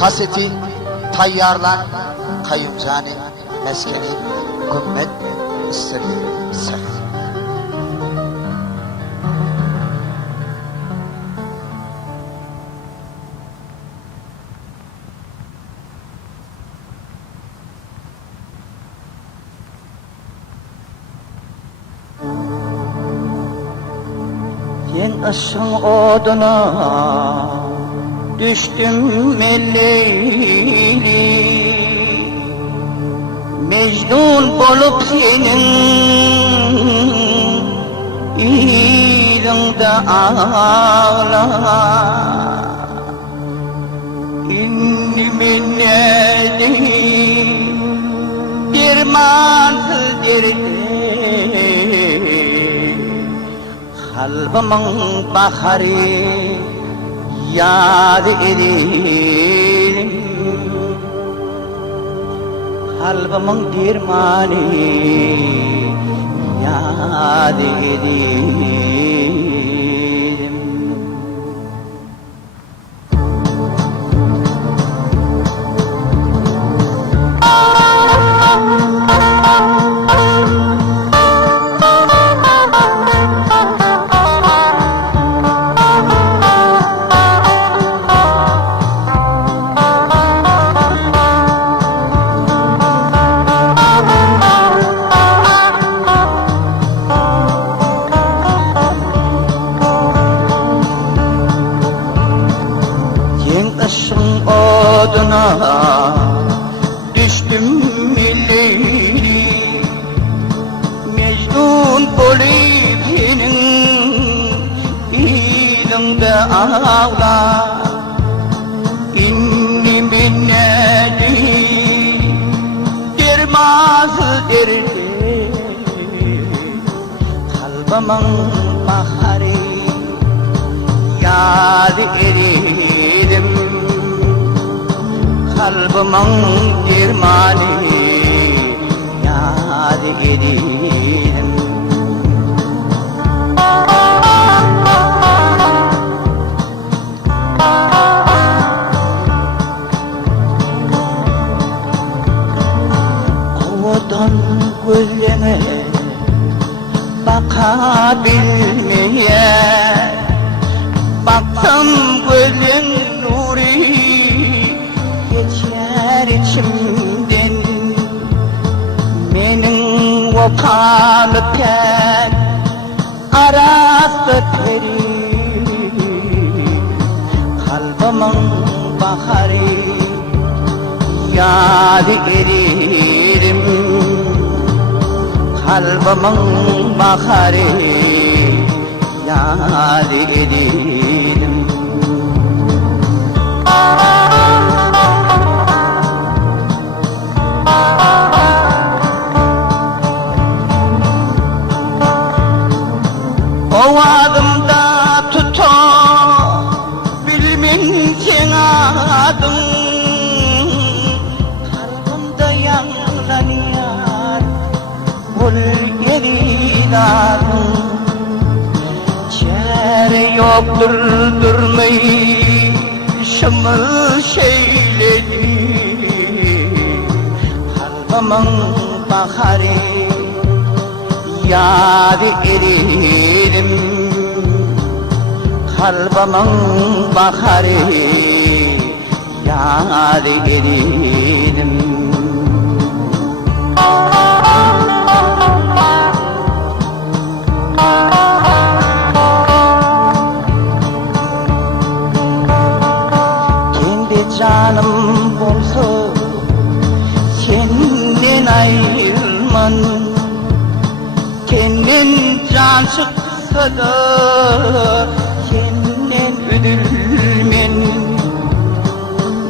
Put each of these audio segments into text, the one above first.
kaseti tayyarlan kayyumzane meskeni gümmet ısırı sır. Yen ışın oduna düştüm elleyli, Mecnun bolup senin ilinde ağla. İnni minnedi dermansız derdi, kalbimin baharı yad edelim, kalbimin dermanı yad edelim. Işın oduna düştüm milleyli, Mecnun bolup senin ilinde ağla. İnni minnedi dermansız derdi, kalbimin baharı yad edelim, kalbimin dermanı yad edelim. Kovudan gözlerine bakabilmeye, baksam gözün nuri geçer içimden. Menin vokalı tek arası teri, kalbimin baharı yad edelim, kalbimin baharı yad edelim. O adımda tutar bilmin sen adın, kalbimde yanlanıyor bul eridadın. Çare yoktur durmayı şımıl şeyledi, kalbimin baharı yad edelim, kalbimin baharı yad edelim. Kendi canım bolsa senden ayrılman, kendin can çıksa da senden ödülmen.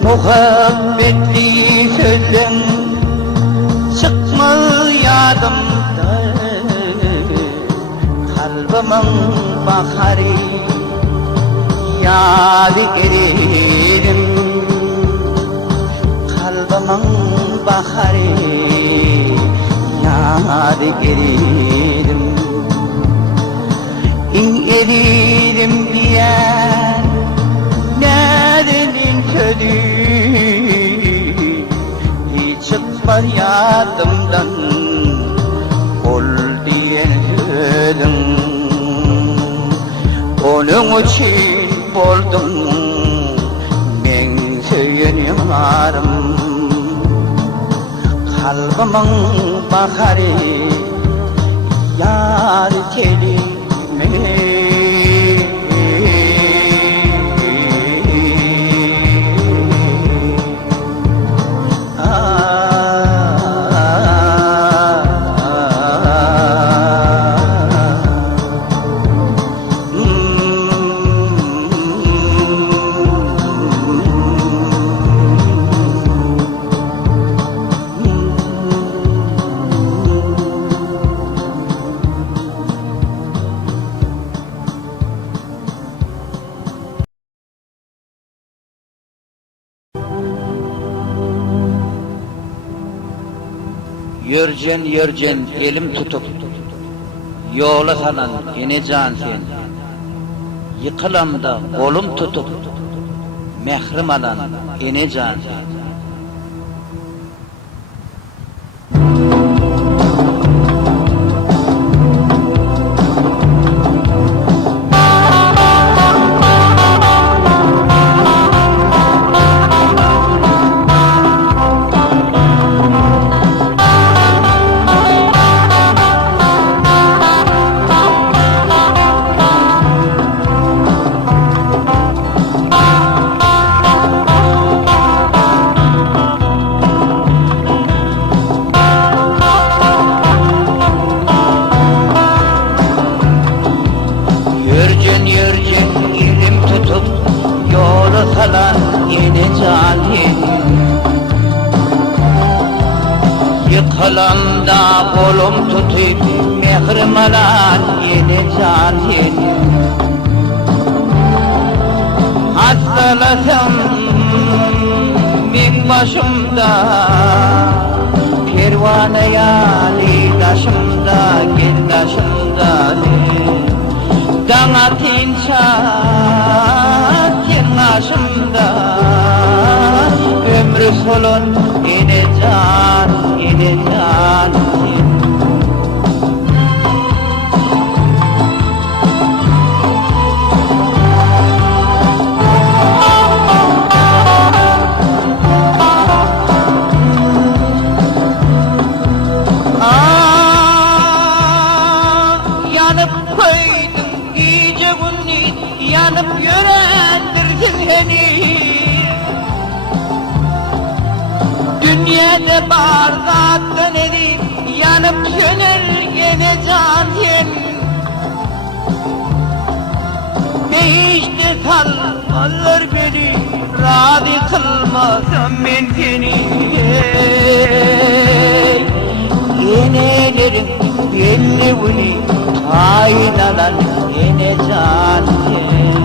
Muhabbetli sözün çıkmaz yadımda, kalbimin baharı yad edelim, kalbimin baharı yad edelim. İn edelim diyen ne dedin sözü, Feryadımdan ol diyen sözün onun için boldum men söylenim kalbımın baharı yar kelime Yörcen elim tutup yola salan yine can sen yıkılamda kolum tutup mehrim alan yine can sen yıkılamda kolum tutup mehrim alan yine can sen hastalasam min başımda pervane yali taşımda gel taşımda dana tinça sen aşımda ömrü solun yine can yanıp koydum iyice günni yanıp yürendirsin beni dünyada bardattın edi yanıp söner gene can sen değişti sallar beni radi kılmasam ben seni yenelerim belli bunu aynalar yine can sen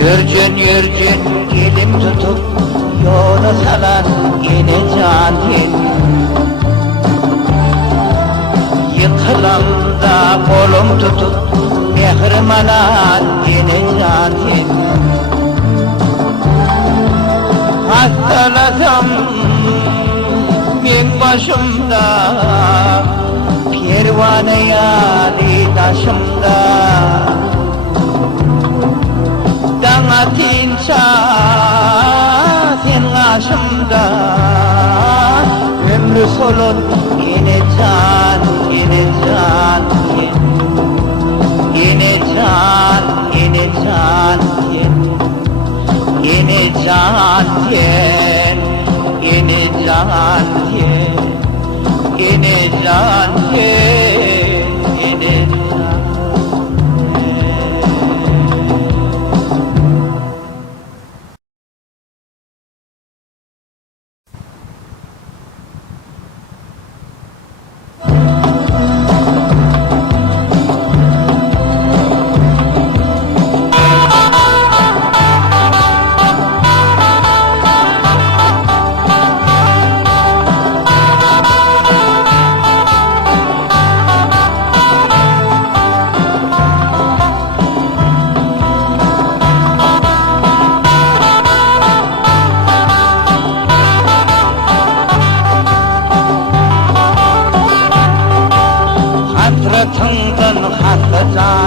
Yörcen elim tutup yola salan yine can sen yıkılamda kolum tutup mehrim alan yine can sen hastalasam min başımda pervane yali taşımda dana tinça sen aşımda ömrü solun yine can yine can yine can yine can yine can yine can yine can yine can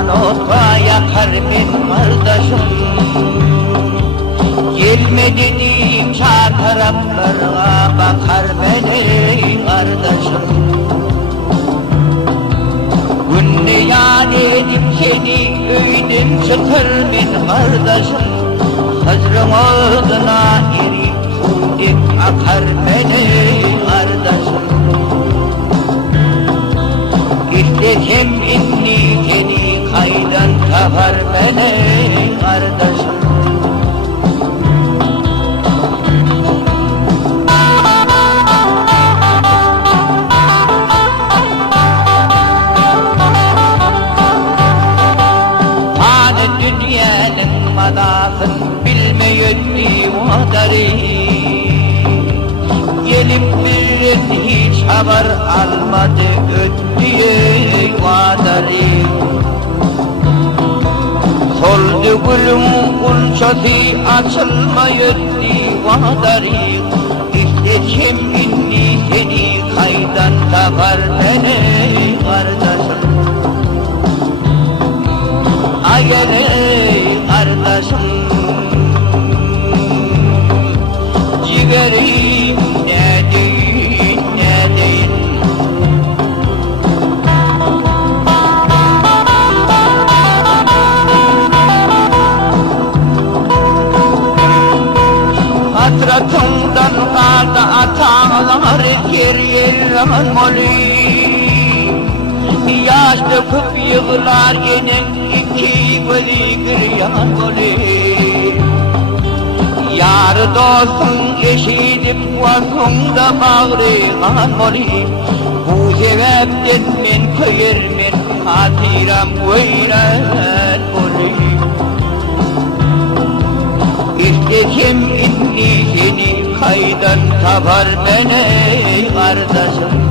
nota yakar ben kardeşim. Gelme dediğim çar taraflara bakar beni kardeşim. Günne yad edip seni öyden çıkar ben kardeşim. Hızrın ağzına eri sudek akar beni kardeşim. İstesem inni seni kaydan tapar beni kardeşim. Bilmeyetti vadari, gelip bir hiç haber almadı öttüye vadari. Soldu gülüm kulçası açılmayetti vadari. İstesem inni seni kaydan tapar beni kardeşim. Ayele kardeşim. Ciğerim ne değil, ne değil. Hatratımdan kaldı atalar yer yer moli. Yaş döküp yığılar yine iki gözü kıryan moli. Yar dostun eşidip vasfında bağrıgan moli. Bu sebepten men köyermen hatiram veyran moli. İstesem inni seni kaydan tapar beni kardeşim.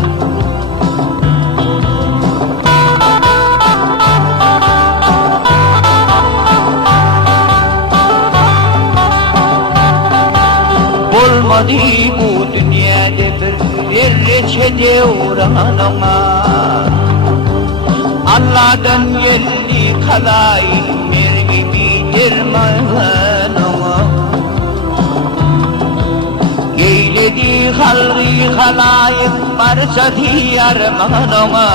Olmadı bu dünyada bir reçete uğranama. Allah'tan geldi kalayın merhemidir manama. Eyledi halgı halayık varsa diyar manama.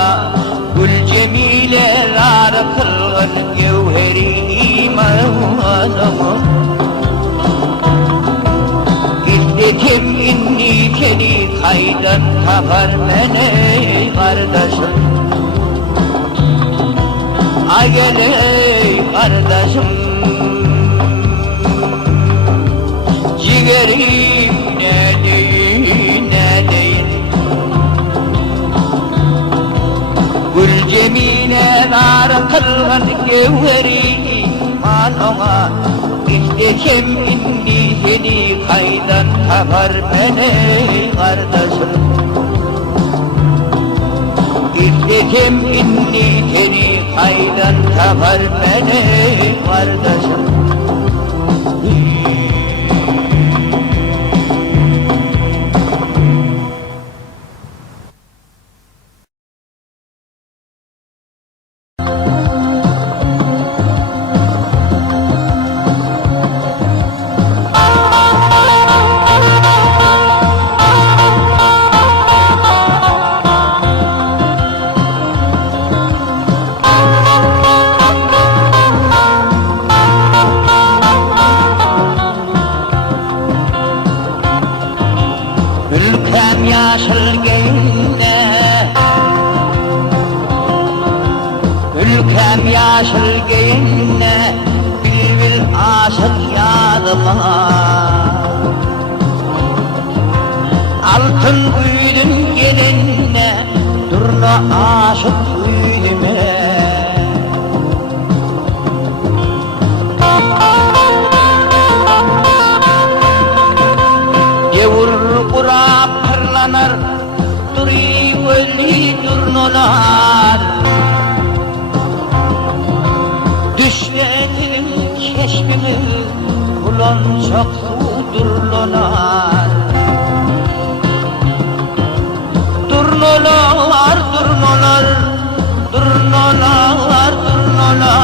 Gül cemileler kılgın gevheri imanama. İstedim inni seni kaydan tapar beni kardeşim. Ayele kardeşim. Ciğerim ne değil, ne değil. Gül cemileler kılgın gevheri imanıma. İstesem inni seni kaydan tapar beni kardeşim. İstesem inni seni kaydan tapar beni kardeşim. Ülkem yaşıl gönlüne, ülkem yaşıl gönlüne, bülbül aşık yadıma. Altın büyüdün gelinne, durna aşık büyüdüme. Duri veli durnolar, düşmedim keşfimi bulan çok durnolar. Durnolar, durnolar, durnolar, durnolar.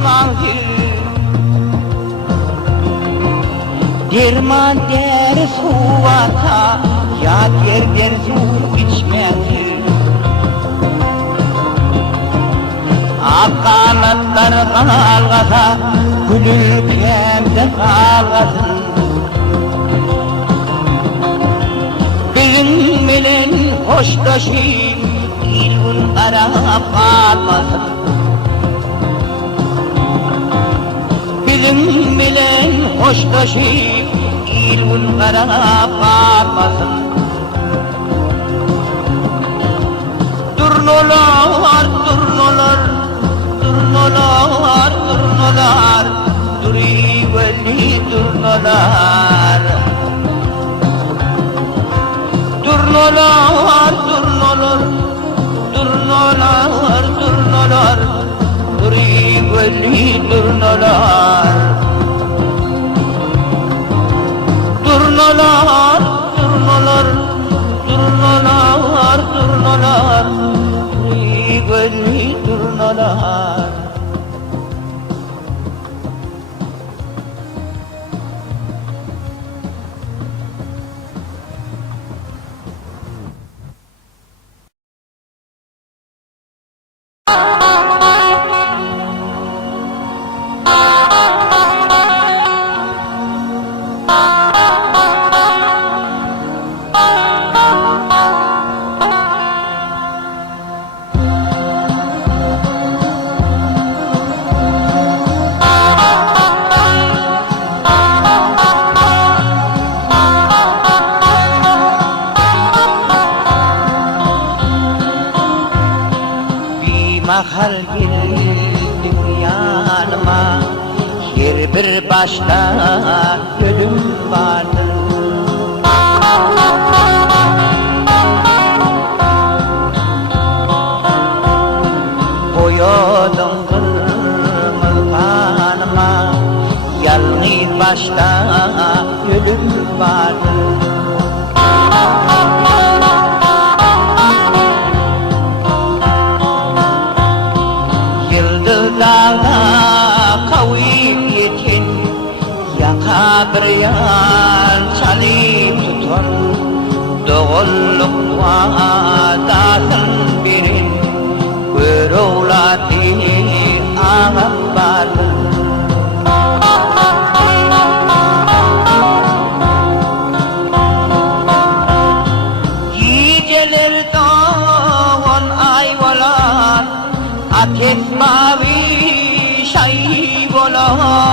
pişmandır. Derman der suvata, ya der su içmektir. Akkanatlar kalgasa, gülülkemde kalgasın. Benim bilen hoşlaşıp, ilgün arap kalmasın. Benim bilen hoşlaşıp, ilgün arap kalmasın. Durnolar, durnolar, durnolar, durnolar, duriveli durnolar. Durnolar, durnolar, durnolar, durnolar, duriveli durnolar. Durnolar, durnolar, durnolar, durnolar, duriveli durnolar. Mahal girdim yanıma, her bir başta ölüm vardır. Boyadın kırmızı kanıma, yalnız başta ölüm vardır. Kabriyan çalip tutun, doğulluk vaadasın birin, görevlati ağam vardır. Geceler doğan ay olan, ateş mavi şahip olan.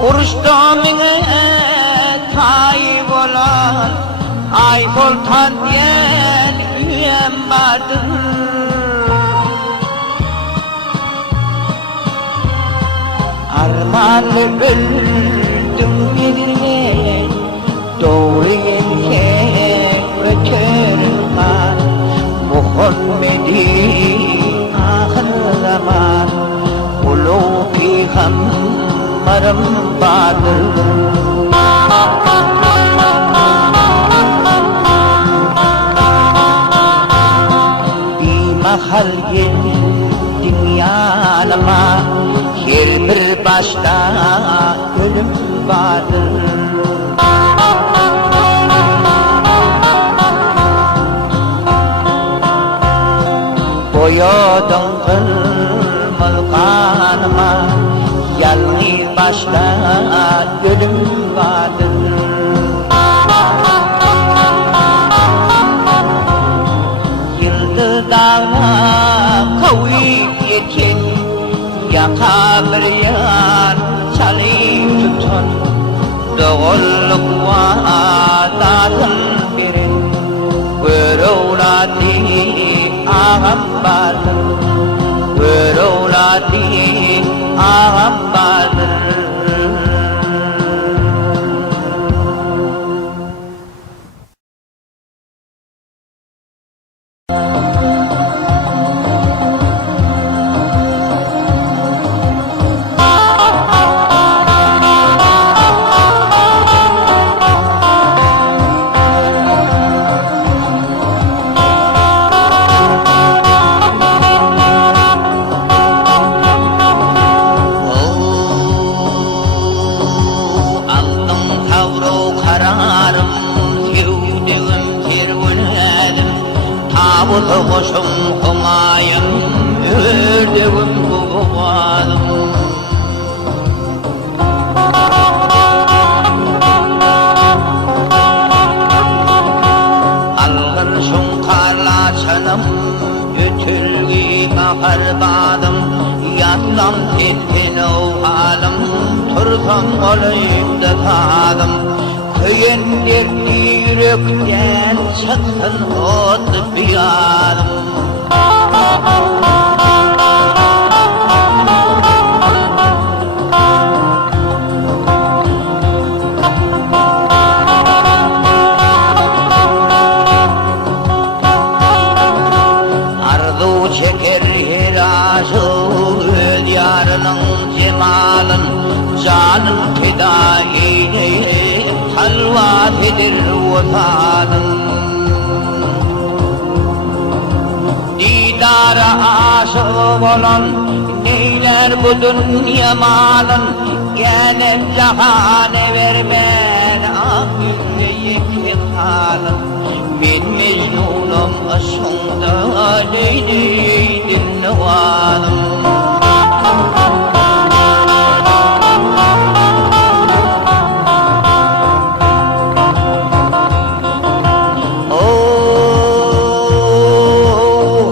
Uruşta mine tayyip olan, ay sultan diyen üyem vardır. Armanlı öldüm yerine, doğru yensek ötürme, Muhammed'i ahir zaman, ulu peygamberim vardır. Bir mahal geldim yanıma, her bir başta ölüm vardır. Boyadın kırmızı kanıma, yalnız başta ölüm vardır. Yıldızlarla kavuyup geçin, yaka bir yan çalıp tutun, doğulluk vaadasın birin, görevlati ağam vardır, görevlati ağam vardır. butu kuşum kumayım, ördüğüm kuvadım. Algın şunkarlaçınım, ütülgü kahar badım, yatsam tintin oğalım, tursam olayımda kalım. Köyün dertli yürekten çıksın otlu bir adım. Arzu çeker her aşık öz yarının cemalın, canın feda eyle halvat edir vatanın. Didara aşık olan neyler bu dünya malın, gene cahane vermen ahireye halın. Ben mecnunum aşkında Leyli'ydin nevalım.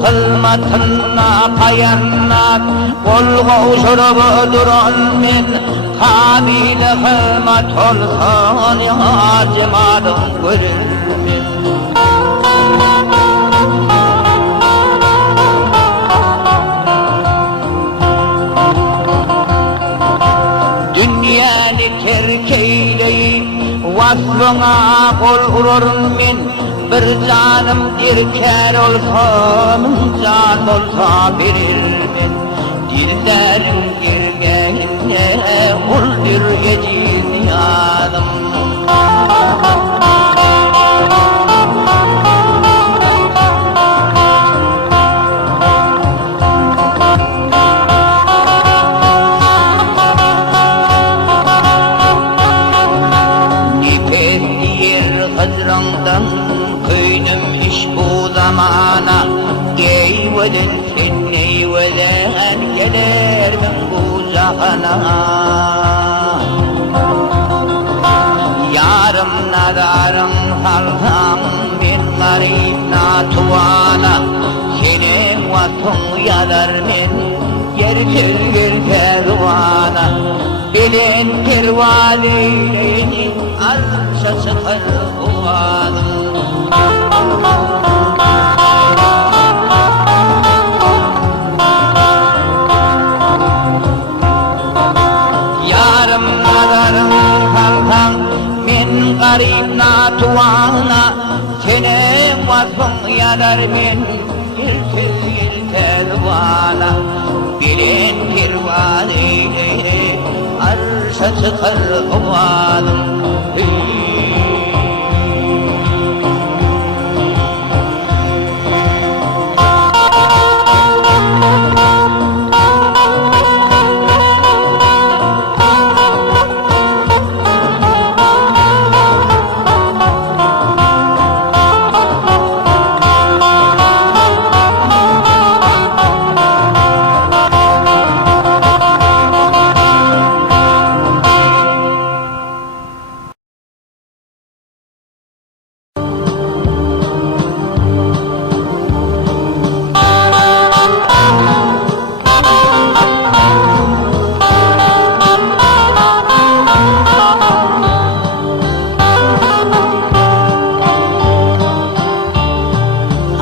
Hılmatına payanlar kolga uçurup duran men, kabil hılmat olsan harcamadım görürmen. Dünyani terk eyleyip vasfına kol urarım men, bir canım dirker olsam, can olsa verirmen. Dillerim girgene ul dirgeci ziyadım. Nefes yer hızrından köynüm iş bu zamana, eyveden sen eyveden gelerdim bu cahana. Yarım nadarım halkam ben garip natuvana, senin vasfın yazar men gerçel gel kervana. Elin kervaneyleyin arşa çıkar uvadım. Yarım nadarım halkam men garip natuvana, senin vasfın yazar men gerçel gel kervana. Elin kervaneyleyin arşa çıkar uvadım.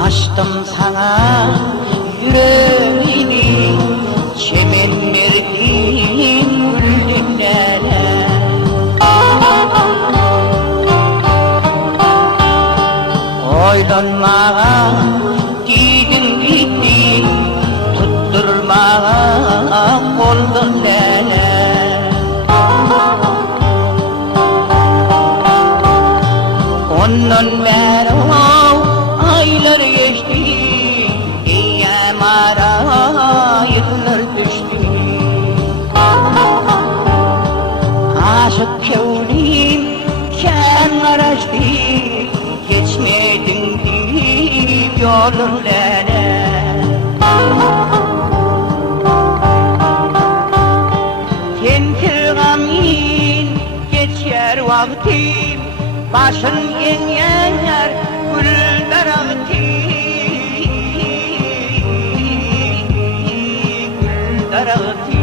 Açtım sana yüreğimi, çemenlerin gülümlere. Oylanmağa gidin gittin, tutturmağa oldun lele. Ondan beri aylar geçti, eyyam ara yıllar düştü. Aşık kevlim sen araştı, geçmedin deyip yollara. Tentirgamin geçer vaktim, başın eğer gül darağıtı, gül darağıtı.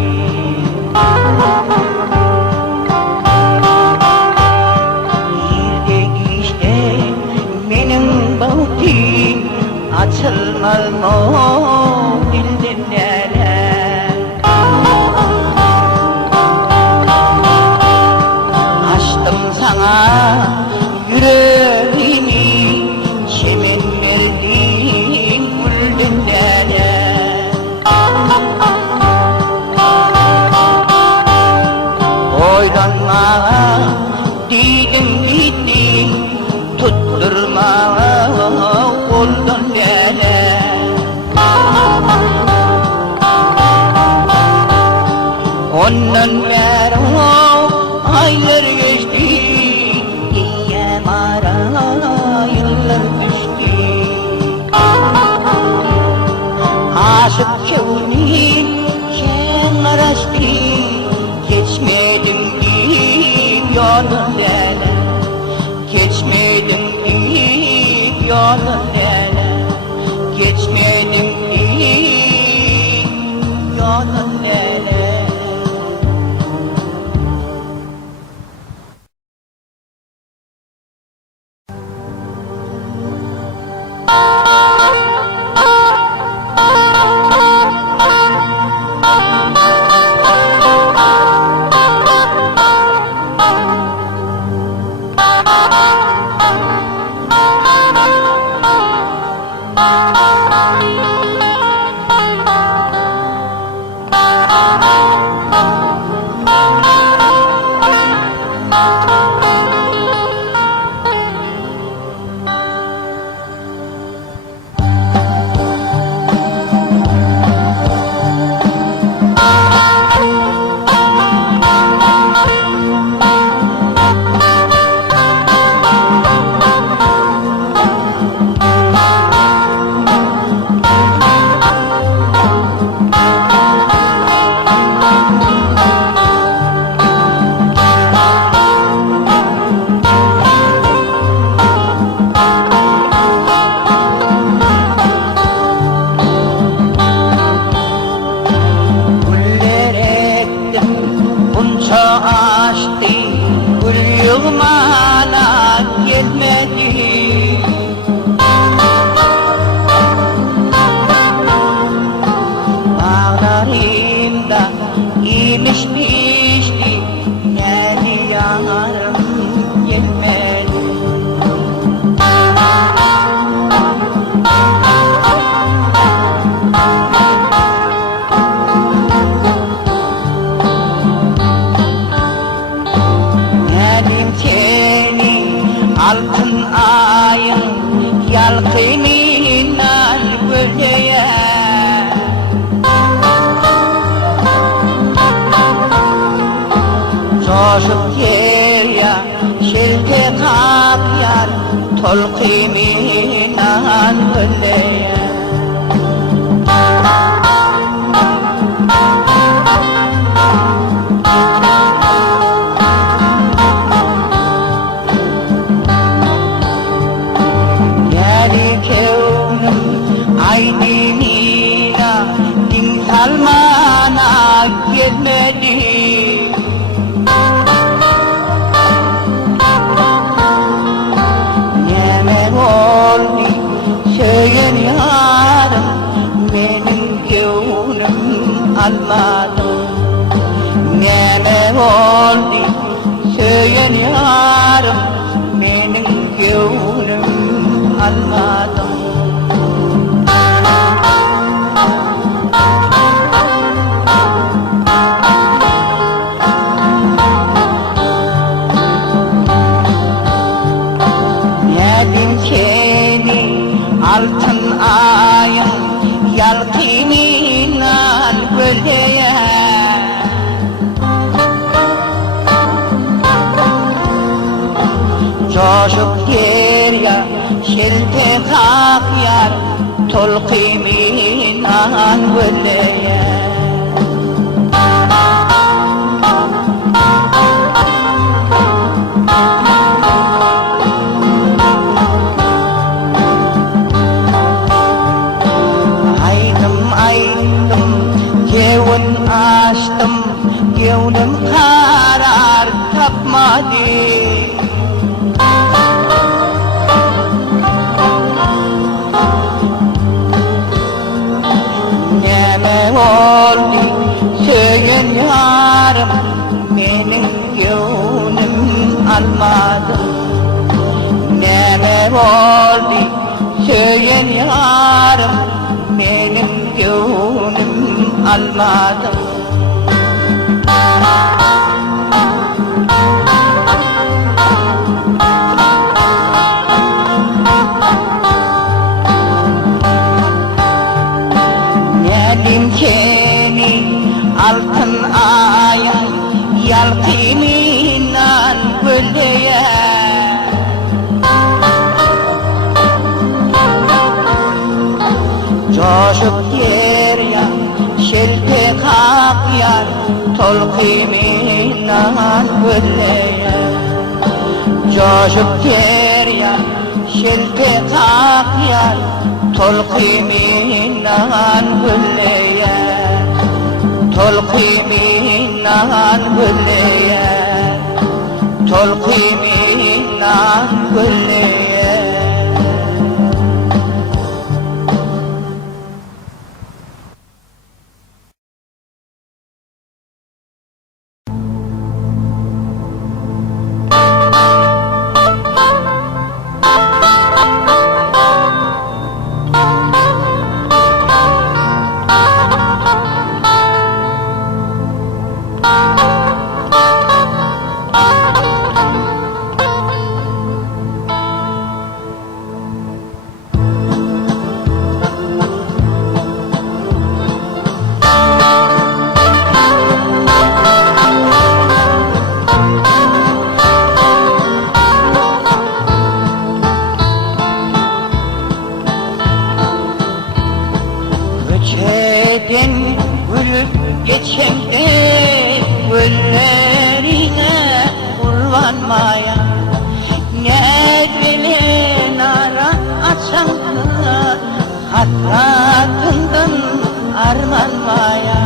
Açılmaz mı dilden nere? Açtım sana yüreğimi, çemen verdin gülden nere? Oylanma dilim gittim, tutturma koldan gele. Ondan beri aylar geçti, diyem ara yıllar düştü. Aşık kevni sen araştı, geçmedim deyip yolun gele. Geçmedim deyip yolun gele. Geçmedim deyip yolun gele. Altın ayın yalkınından böleye. Coşup geliyor şirke kapyar tolkiminden böleye. Aydınıyla timsalmana gelmedi. Neme oldu söyleyin yarım, benim gönlüm almadı. Neme oldu söyleyin yarım, benim gönlüm almadı. Altın ayın yalkınından böleye. Coşup geliyor şilte kapyar tolqiminan veliye. Kevin açtım, gönlüm karar tapmadı. Neme oldu söyün yarım, benim gönlüm almadı. Neme oldu söyün yarım, benim gönlüm almadım. Nedim seni altın ayın yalkiminan gülleye. Coşup derya şelke kaklar tolqiminan gülleye. Coşup derya şelke kaklar tolqiminan gülleye. Tolqiminan gülleye. Tolqiminan gülleye. Göçeden gülüp geçen güllerine kurbanmaya. Nedvelen ara açan hasratından armanmaya.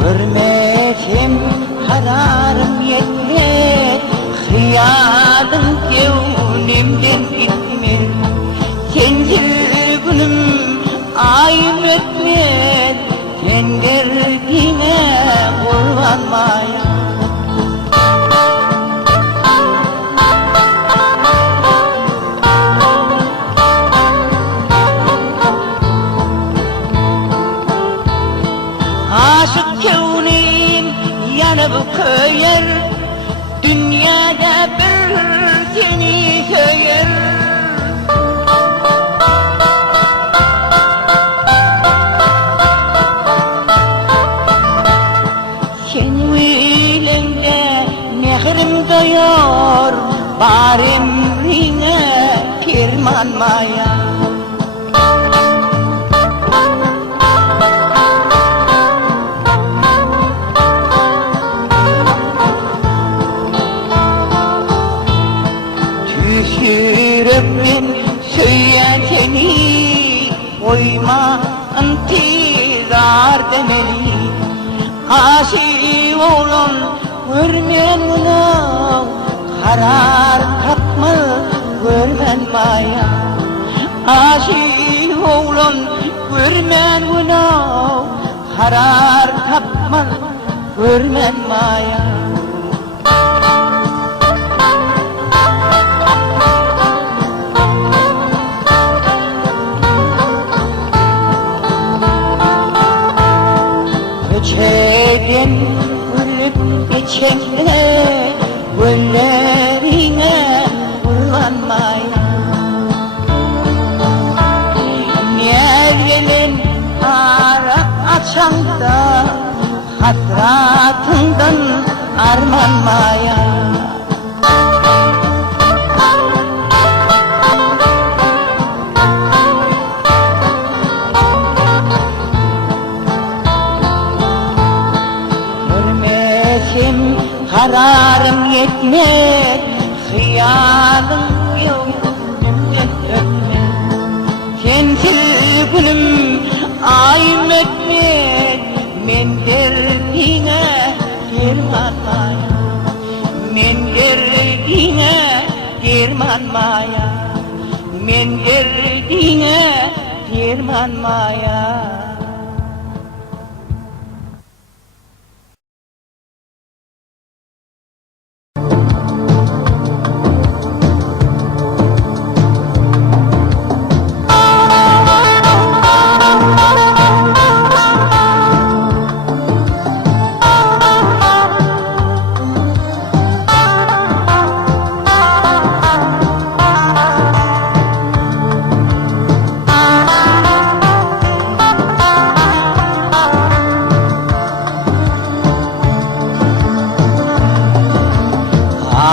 Hürmetim kararım yetmez, hıyadın gönlümden gitmez. Sensiz günüm ayım etmez, sen derdine kurbanmaya. Aşık kevnim yanıp köyer, dünyada bir seni söyler. Sen öylende mehrim doyor, barim rine kirmanmaya. Yüreğim söyleyeni koyma intizar demeli. Aşık olan görmen bunu, karar tapma görmen maya. Aşık olan görmen bunu, karar tapma görmen maya. Göçeden ölüp geçenler güllerine kurbanmaya. Niye gelin ara açan da hasratından armanmaya. Görmesim kararım yetmez, hıyalım gönlümden ötmez. Sensiz günüm ayım etmez, men derdine dermanmaya. Men derdine dermanmaya. Men derdine dermanmaya.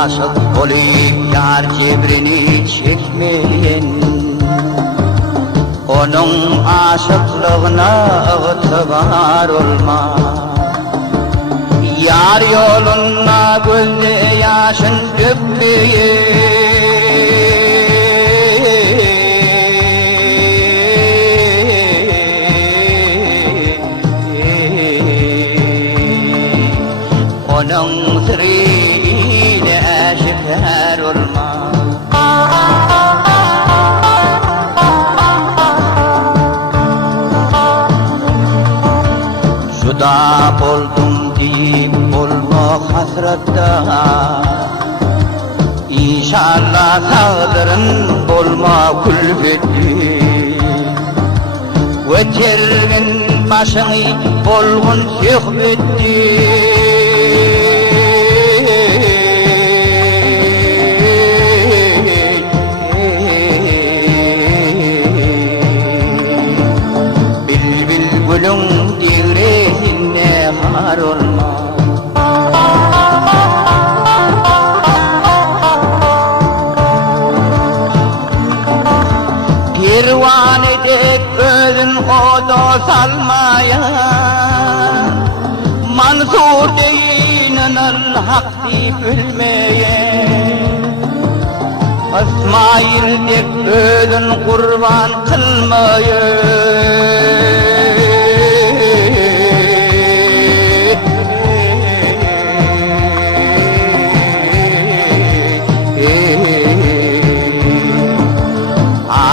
Aşık olup yar cebrini çekmeyen, onun aşıklığına ıtıbar olma. Yar yoluna gözde yaşın dökmeyen, onun sırrıyla aşikar olma. Juda boldum deyip olma hasratta, İnşallah sağdırın bolma külfetli. Ötergin başını bolgun söhbetti. Gülüm devresine har olma. Pervanede gözün oda salmaya, Mansur deyinen al hak deyip ölmeye. İsmail de gözün kurban kılmaya.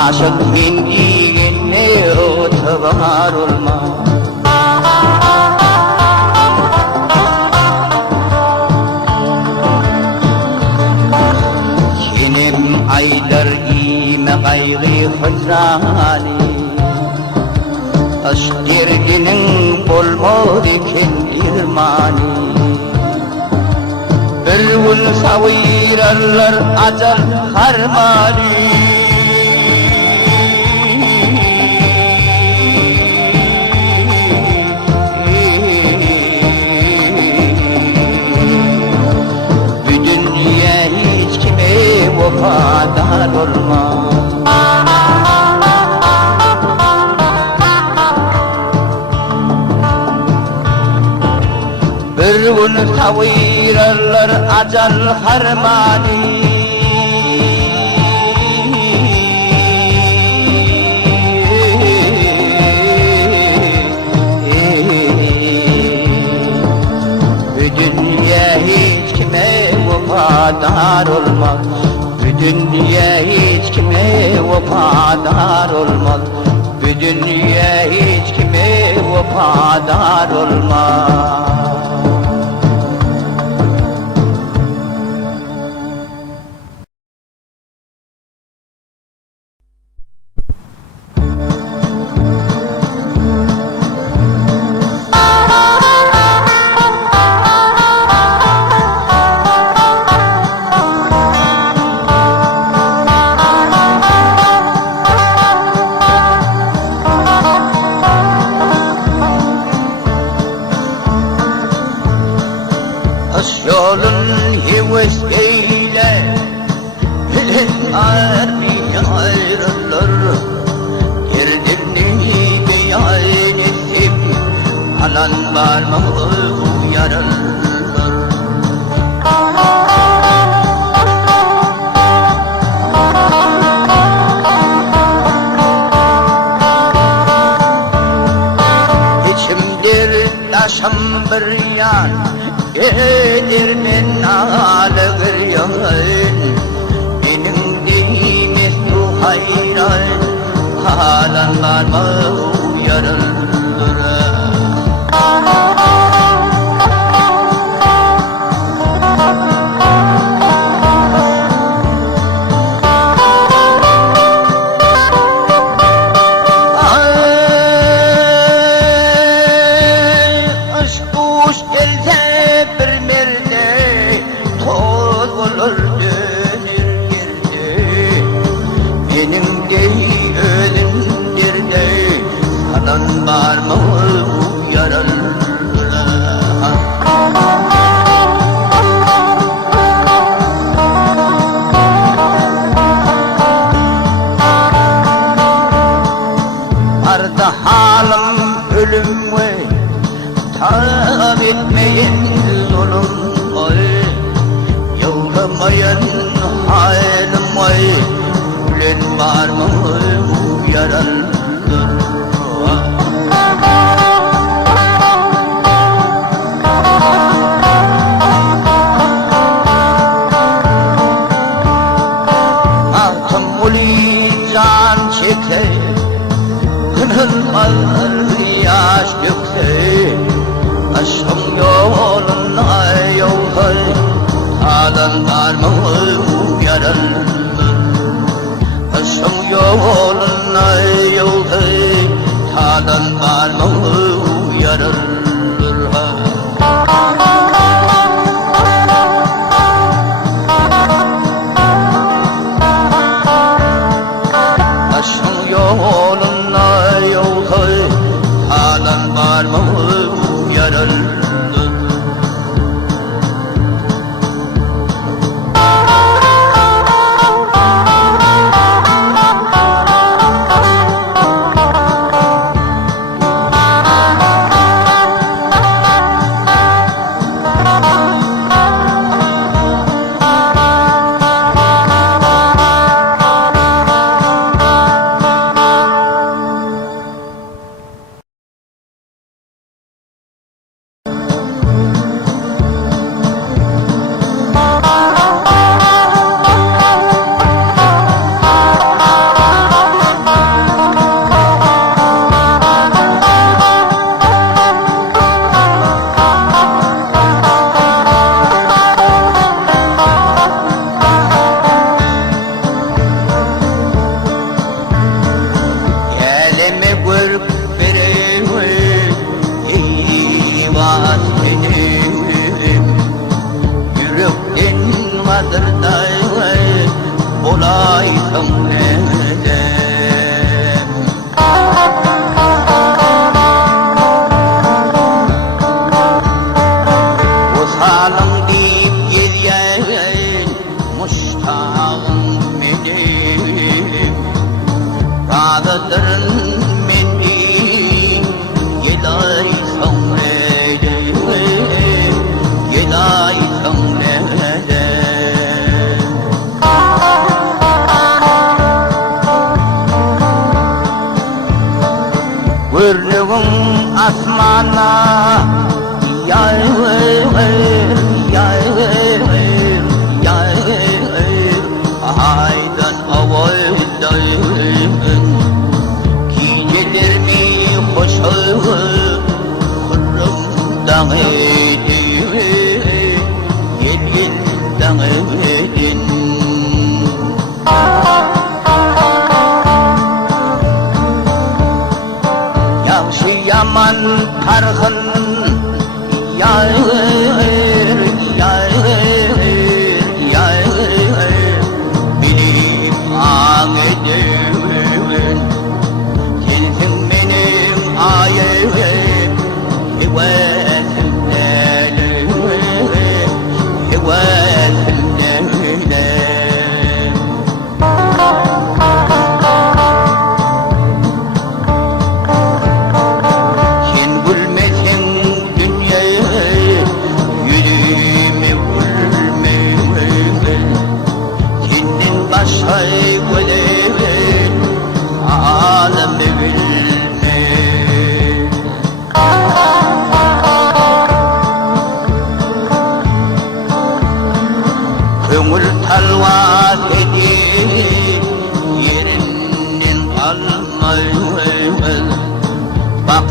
Aşık men degenne ıtıbar olma. Senem aylar ime gayrı hıcrani, aşk derdinin bolmadı eken dirmani. Bir gün savırarlar acal harmani. Vefadar olma. Bir gün savırarlar acal harmani. Bu dünya hiç kime vefadar olmaz. Dünya hiç kime vefadar olmaz. Bu dünya hiç kime vefadar olmaz. taş yolun heves eyle, beni ayrılır. Derdini beyan ettim, anan var mı uyarılır. İçimdir taşım bir yan, Edirmen ağlıdır yağın. Benim değmez bu hayran, halan var mı uyarılır. Aşk kuş elde bir merde, toz olur dönür yerde. Benim değil ölümdir de, anan var mı uyarılır. Arda halim ölüm ve tabi etmeyin zulüm oy, yıldamayan halim oy, gülen var mı uyarılır. Altın uli can çekse, kınılmaz yaş dökse, aşkım yoluna yol koy, alan var mı uyarılır. Aşkım yoluna yol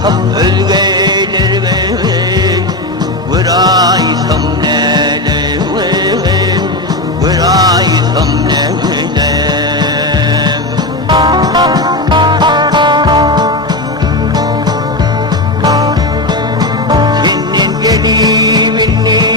yakıp ölgelerime Vıraysam nele Vıraysam nele Senin delimini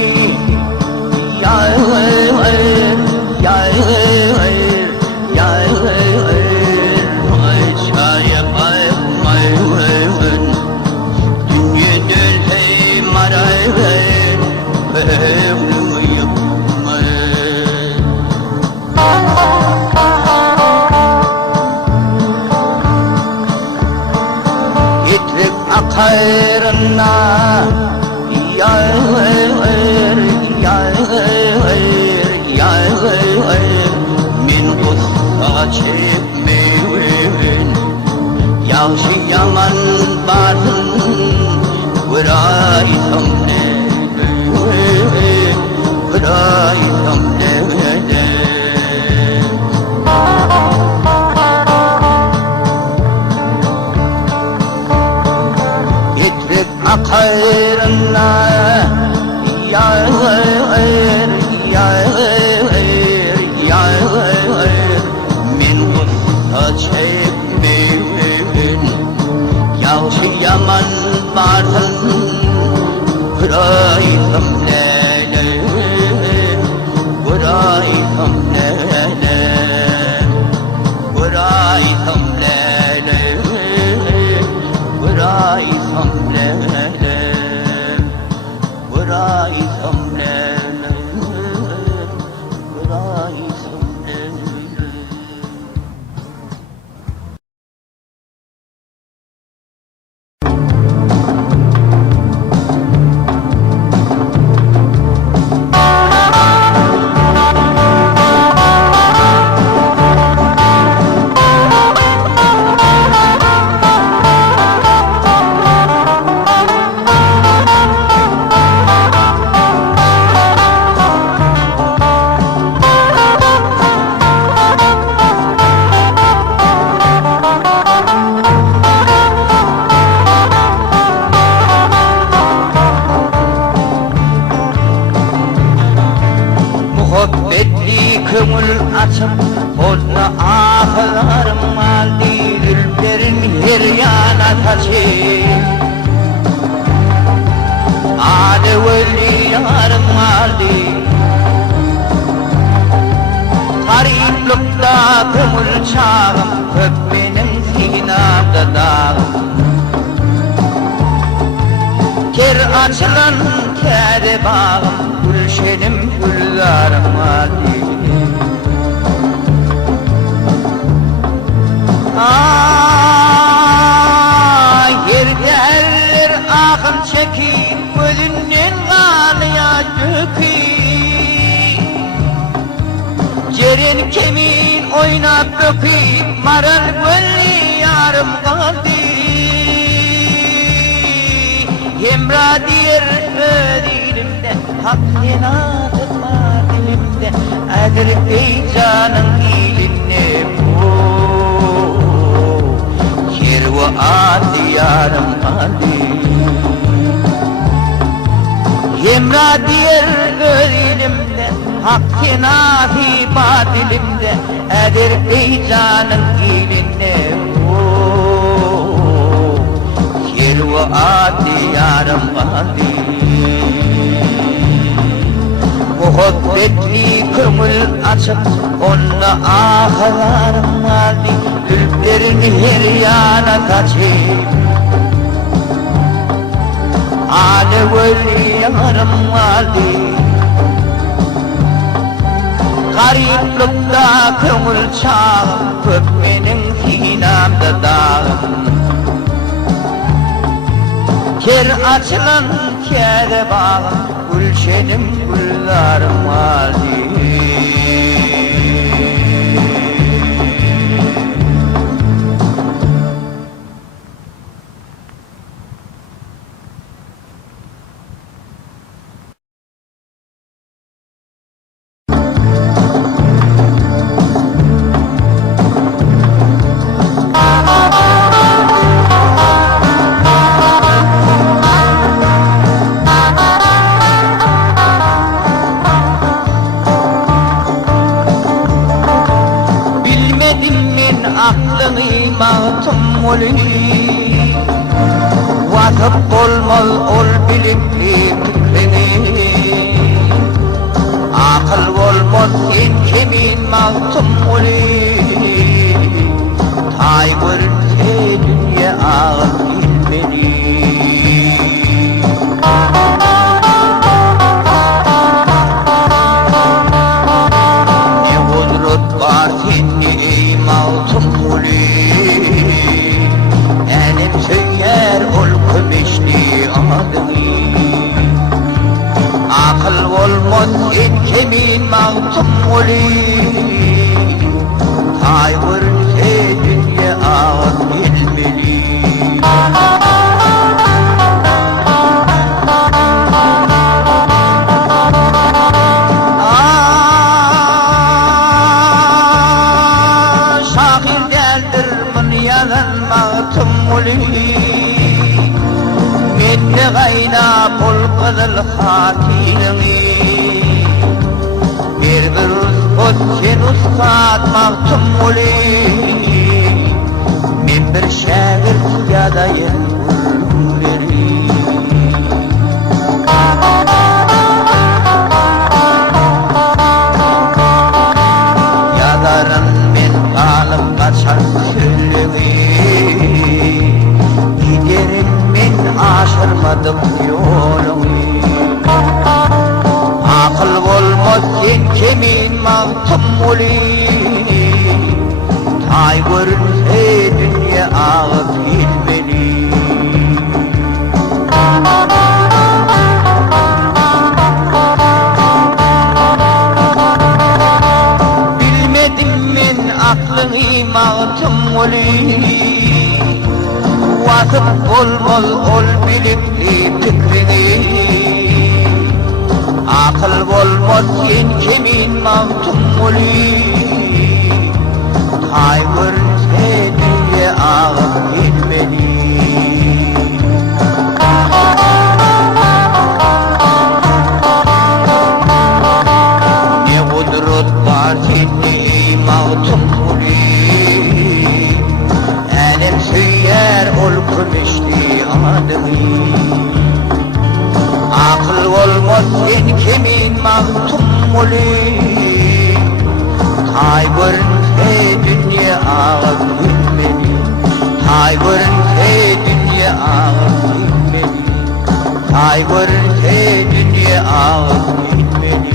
Hayrına min gussa çekmeyin Yağşı yaman batın Vıraysam nele Vıraysam nele Hayrına min gussa çekmeyin Yağşı yaman batın Vıraysam nele Vıraysam nele Vıraysam nele Vıraysam nele Vıraysam nele Vıraysam nele Muhabbetli kömür açıp Onunla ahlarım aldı Güllerin her yana taşır Âle veli yarım aldı Gariplikta kömür çağım Hep benim sinamda dağım Ker açılan kere bağım Gülşenim güllerim aldı Yerler akın çekip Gözünden kanıya döküp Ceren kemin oynap döküp Maral gölli yarım kaldı Emra diyer dilimde Hak senadır var dilimde Azerbaycan'ın iline Kerva adı yarım adı Emra diyer dilimde Hak senadır dilimde Azerbaycan'ın iline Kerva adı yarım adı Muhabbetli kömür açıp Onunla ahlarım aldı Güllerin her yana kaçıp Âle veli yarım aldı Gariplikta kömür çağım Hep benim sinamda dağım Ker açılan kere bağım Gülşenim güllerim aldı baktım oli Vatıp olmaz ol bilipli fikreni Akıl olmaz sen kimin baktım oli Tay görünse dünya ağır bilmeli Ne kudret var sende ey mağtum oli Enim söyler ol kömeşli adını Akıl olmaz sen kimin mağtum oli Tay görünse dünya ağır bilmeli Şahir derdir dünyadan baktım oli Menne gaynap ol kızıl hatilini Bir sen ustad baktım oli Men bir şagird yadayım gülleri Yadarım men kalım kaçar sürlüğü Giderim men aşırmadım yolunu Akıl olmaz sen kimin mağtum oli Tay görünse dünya ağır bilmeli Bilmedim men aklını mağtum oli Vatıp olmaz ol bilipli fikrini Akıl olmaz sen kimin mağtum oli Tay görünse dünya ağır bilmeli Ne kudret var sende ey mağtum oli Elim söyler ol kömeşli adını Akıl olmaz sen kimin mağtum oli Tay görünse dünya ağır bilmeli Tay görünse dünya ağır bilmeli Tay görünse dünya ağır bilmeli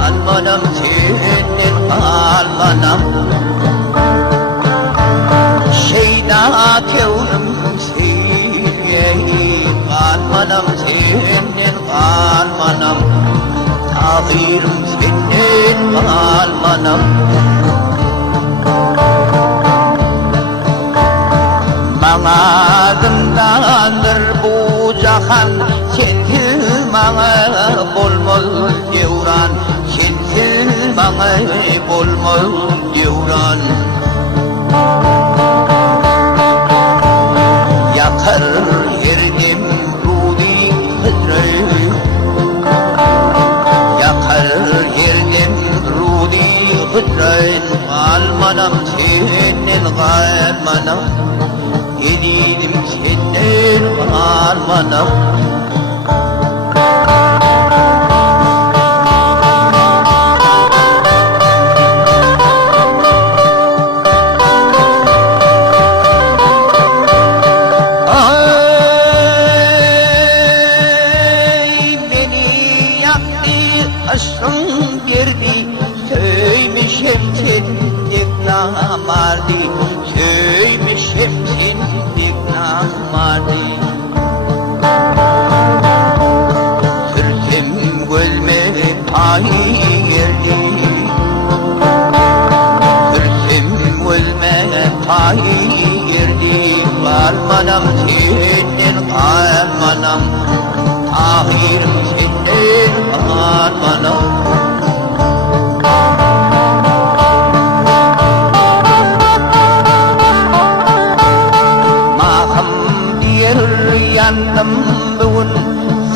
Almanam senin almanam Şeyda kevnim senin almanam senin almanam Tahirim senin almanam Bana zindandır bu cahan Sensiz bana bolmaz devran Sensiz bana bolmaz devran Yakar yerdim rudi hıdrı Yakar yerdim rudi hıdrı Almanam senin gaymanam Gelinim senin almanam Söymişim sendik namardi girdi kalmanam senin kalmanam ahirim senin kalmanam maham bir yandım bugün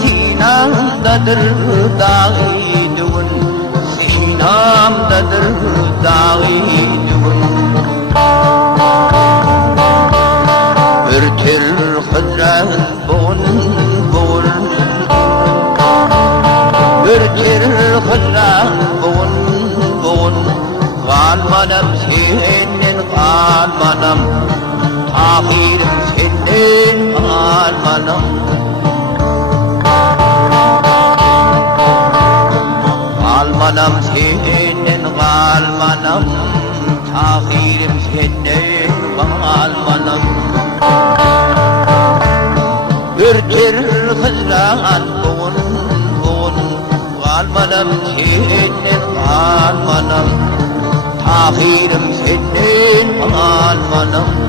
sinamdadır dağıydın sinamdadır dağıydın Ürtür hıdran bugün bugün Ürtür hıdran bugün bugün kalmanam senin kalmanam ahirim senin kalmanam kalmanam senin kalmanam ahirim senin kalmanam Ürtür hızlan bugün bugün kalmanam senin kalmanam ahirim senin kalmanam